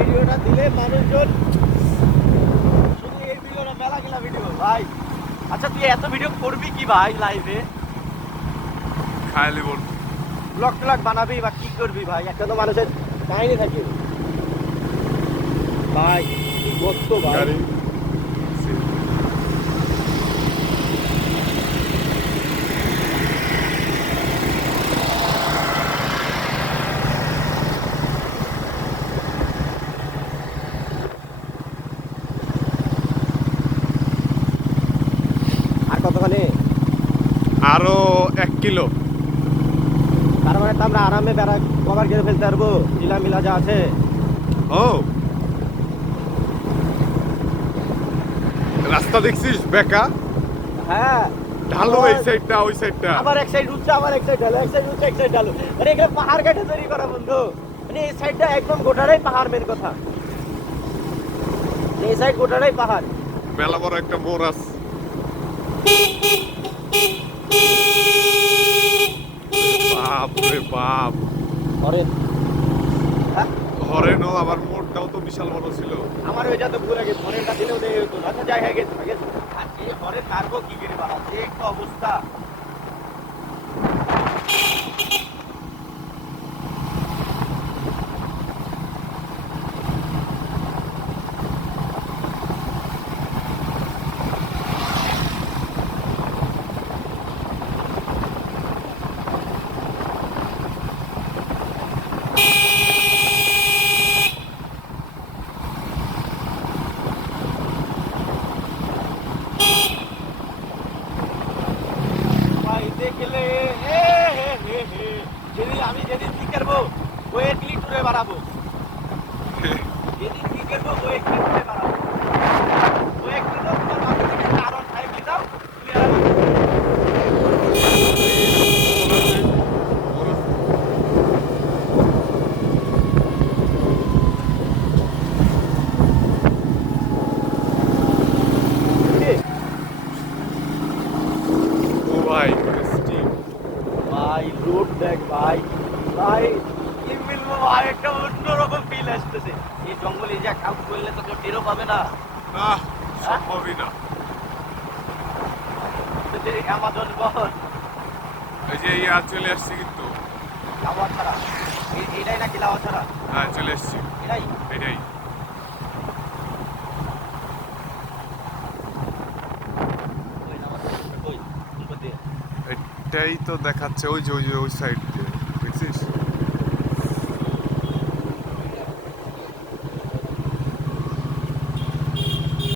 ভিডিওটা দিলে মানুষজন শুধু এই ভিডিওটা মেলা গেলা ভিডিও ভাই। আচ্ছা তুই এত ভিডিও করবি কি ভাই লাইভে? খাইলে বল ব্লগ ট্লগ বানাবি বা কি করবি ভাই? একটা তো মানুষের কাহিনী থাকে ভাই। কি করতো ভাই? গাড়ি আর কতখানি? আরো 1 কিলো। তার মানে তো আমরা আরামে বেড়া কভার করে ফেলতে পারবো টিলা মিলা যা আছে। ও রাস্তা দেখছিস বেকা হ্যাঁ ঢালু এই সাইডটা ওই সাইডটা। আবার এক সাইড উঠছে আবার এক সাইড ঢালো, এক সাইড উঠছে এক সাইড ঢালো। মানে এখানে পাহাড় কেটে তৈরি করা বন্ধু। মানে এই সাইডটা একদম গোটাটাই পাহাড়, মেন কথা এই সাইড গোটাটাই পাহাড়। মেলা বড় একটা মোড় আছে। বাপ রে বাপ, হরেন হরেনও আবার মোড়টাও তো বিশাল বড় ছিল। আমার ওইটা তো ভুলে গেছে, হরেনটা দিলেও দেয় হতো। আচ্ছা যাই হয়ে গেছে গেছে। আর এই হরেন কারবো কি করে বাবা, যে একটা অবস্থা। ভাই দেখলে যেদিন আমি যেদিন কি করবো ওই একলি টুরে বাড়াবো। যেদিন কি করবো ওই একলি টুরে বাড়াবো। ওই একলি তো তোমার বাপের থেকে আরো 5 লিটার ও ভাই স্টিম ভাই রোড দেখ ভাই। ভাই কি বলবো ভাই, একটা অন্যরকম ফিল আসতেছে। এই জঙ্গলে যা কাউ করলে তো কেউ টেরও পাবে না। না সম্ভবই না। অ্যামাজন বল এই যে ইয়া চলে আসছে কিন্তু। লাওয়া ছাড়া এটাই নাকি লাওয়া ছাড়া? হ্যাঁ চলে আসছি এটাই এটাই। ওই লাওয়া ছাড়া কই কোন পথ দিয়ে? এটাই তো দেখাচ্ছে ওই যে ওই সাইড।